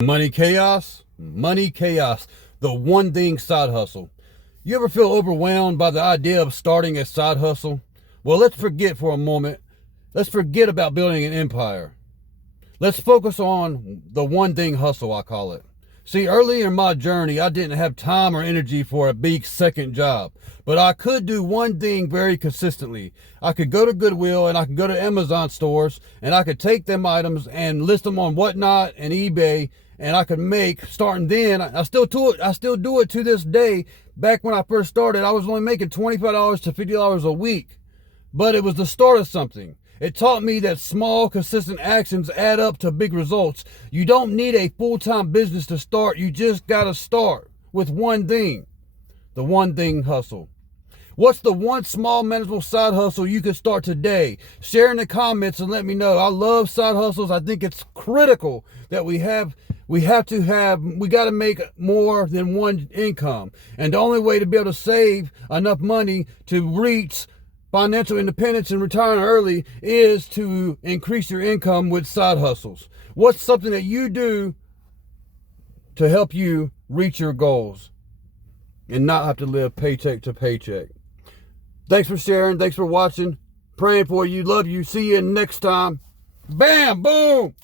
Money chaos, the one thing side hustle. You ever feel overwhelmed by the idea of starting a side hustle? Well, let's forget for a moment. Let's forget about building an empire. Let's focus on the one thing hustle, I call it. See, early in my journey, I didn't have time or energy for a big second job, but I could do one thing very consistently. I could go to Goodwill and I could go to Amazon stores and I could take them items and list them on Whatnot and eBay, and I could make, starting then, I still do it to this day. Back when I first started, I was only making $25 to $50 a week, but it was the start of something. It taught me that small, consistent actions add up to big results. You don't need a full-time business to start. You just got to start with one thing, the one thing hustle. What's the one small, manageable side hustle you could start today? Share in the comments and let me know. I love side hustles. I think it's critical that we got to make more than one income. And the only way to be able to save enough money to reach financial independence and retiring early is to increase your income with side hustles. What's something that you do to help you reach your goals and not have to live paycheck to paycheck? Thanks for sharing. Thanks for watching. Praying for you. Love you. See you next time. Bam! Boom!